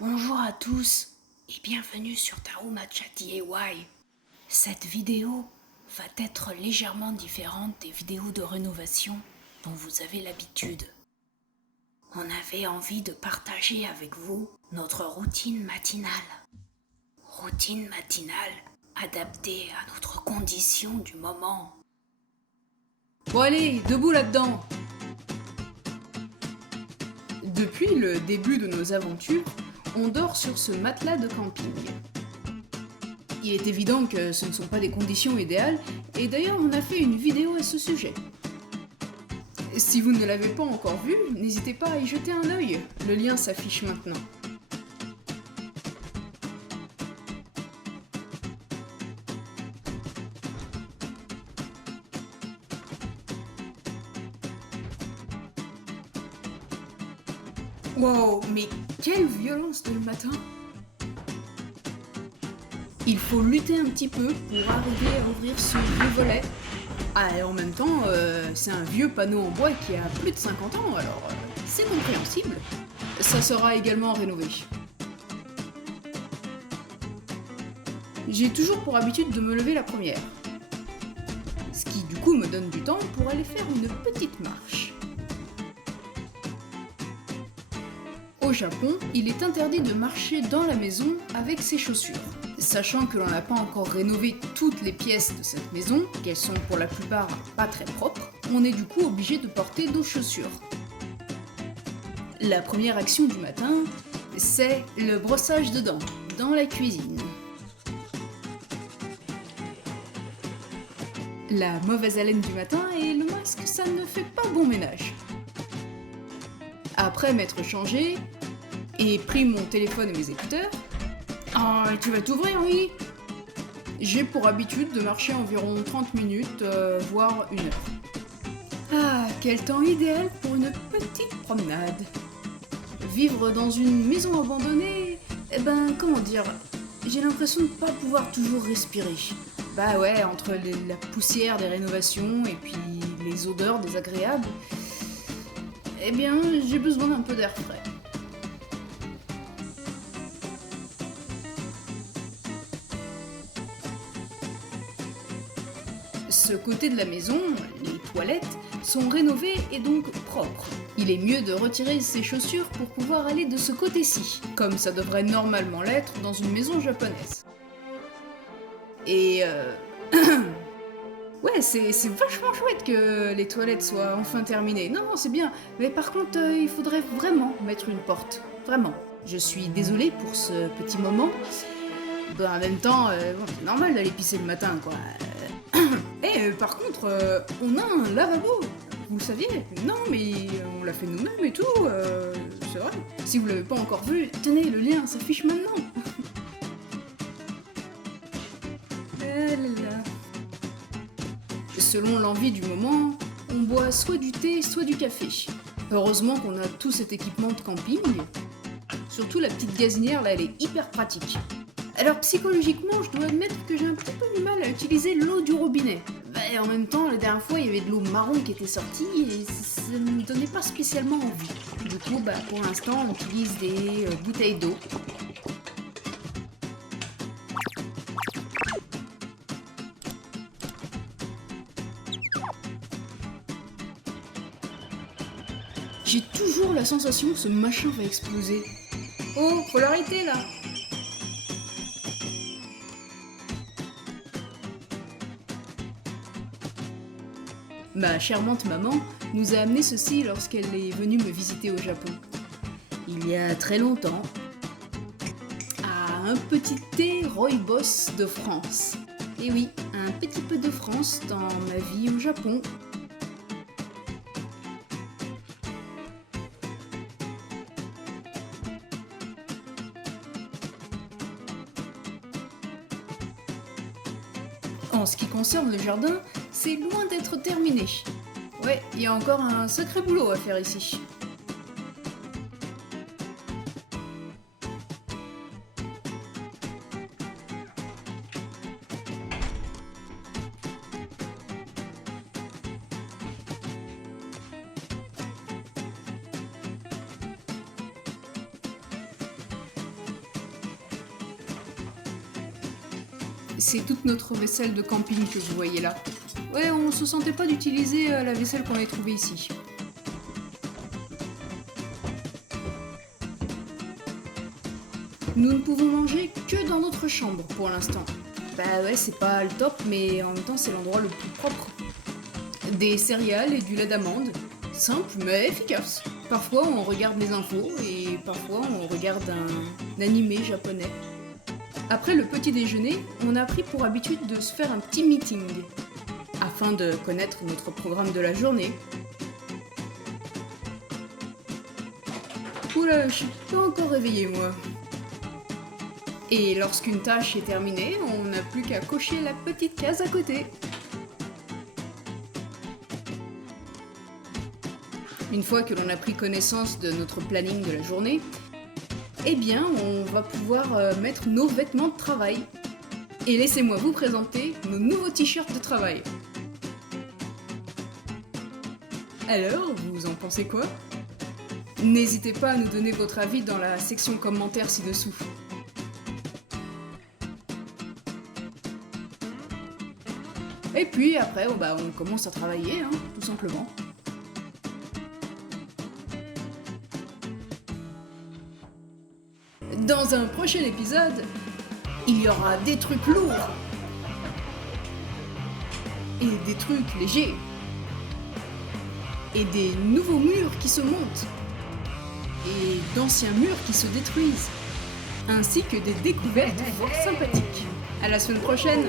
Bonjour à tous et bienvenue sur Taro Matcha DIY. Cette vidéo va être légèrement différente des vidéos de rénovation dont vous avez l'habitude. On avait envie de partager avec vous notre routine matinale. Routine matinale adaptée à notre condition du moment. Bon allez, debout là-dedans. Depuis le début de nos aventures, on dort sur ce matelas de camping. Il est évident que ce ne sont pas des conditions idéales, et d'ailleurs on a fait une vidéo à ce sujet. Si vous ne l'avez pas encore vue, n'hésitez pas à y jeter un œil, le lien s'affiche maintenant. Wow, mais quelle violence de le matin! Il faut lutter un petit peu pour arriver à ouvrir ce vieux volet. Ah, et en même temps, c'est un vieux panneau en bois qui a plus de 50 ans, alors c'est compréhensible. Ça sera également rénové. J'ai toujours pour habitude de me lever la première. Ce qui du coup me donne du temps pour aller faire une petite marche. Au Japon, il est interdit de marcher dans la maison avec ses chaussures. Sachant que l'on n'a pas encore rénové toutes les pièces de cette maison, qu'elles sont pour la plupart pas très propres, on est du coup obligé de porter nos chaussures. La première action du matin, c'est le brossage de dents, dans la cuisine. La mauvaise haleine du matin et le masque, ça ne fait pas bon ménage. Après m'être changé et pris mon téléphone et mes écouteurs, oh, tu vas t'ouvrir, oui? J'ai pour habitude de marcher environ 30 minutes, voire 1 heure. Ah, quel temps idéal pour une petite promenade. Vivre dans une maison abandonnée, comment dire, j'ai l'impression de ne pas pouvoir toujours respirer. Bah ouais, entre la poussière des rénovations et puis les odeurs désagréables, j'ai besoin d'un peu d'air frais. Ce côté de la maison, les toilettes, sont rénovées et donc propres. Il est mieux de retirer ses chaussures pour pouvoir aller de ce côté-ci, comme ça devrait normalement l'être dans une maison japonaise. Et ouais, c'est vachement chouette que les toilettes soient enfin terminées. Non, c'est bien, mais par contre, il faudrait vraiment mettre une porte. Vraiment. Je suis désolée pour ce petit moment. En même temps, c'est normal d'aller pisser le matin, quoi. Et par contre, on a un lavabo. Vous le saviez? Non, mais on l'a fait nous-mêmes et tout, c'est vrai. Si vous l'avez pas encore vu, tenez, le lien s'affiche maintenant. Ah là là. Selon l'envie du moment, on boit soit du thé, soit du café. Heureusement qu'on a tout cet équipement de camping. Surtout la petite gazinière, là, elle est hyper pratique. Alors psychologiquement, je dois admettre que j'ai un petit peu du mal à utiliser l'eau du robinet. En même temps, la dernière fois, il y avait de l'eau marron qui était sortie et ça ne me donnait pas spécialement envie. Du coup, pour l'instant, on utilise des bouteilles d'eau. J'ai toujours la sensation que ce machin va exploser. Oh, faut l'arrêter là! Ma charmante maman nous a amené ceci lorsqu'elle est venue me visiter au Japon. Il y a très longtemps, à un petit thé Rooibos de France. Et oui, un petit peu de France dans ma vie au Japon. En ce qui concerne le jardin, c'est loin d'être terminé. Ouais, il y a encore un sacré boulot à faire ici. C'est toute notre vaisselle de camping que vous voyez là. Ouais, on se sentait pas d'utiliser la vaisselle qu'on avait trouvée ici. Nous ne pouvons manger que dans notre chambre pour l'instant. Bah ouais, c'est pas le top, mais en même temps c'est l'endroit le plus propre. Des céréales et du lait d'amande. Simple mais efficace. Parfois on regarde les infos et parfois on regarde un animé japonais. Après le petit déjeuner, on a pris pour habitude de se faire un petit meeting afin de connaître notre programme de la journée. Oula, je suis pas encore réveillée moi. Et lorsqu'une tâche est terminée, on n'a plus qu'à cocher la petite case à côté. Une fois que l'on a pris connaissance de notre planning de la journée, eh bien, on va pouvoir mettre nos vêtements de travail. Et laissez-moi vous présenter nos nouveaux t-shirts de travail. Alors, vous en pensez quoi? N'hésitez pas à nous donner votre avis dans la section commentaires ci-dessous. Et puis après, on commence à travailler, hein, tout simplement. Dans un prochain épisode, il y aura des trucs lourds et des trucs légers et des nouveaux murs qui se montent et d'anciens murs qui se détruisent, ainsi que des découvertes fort sympathiques. À la semaine prochaine!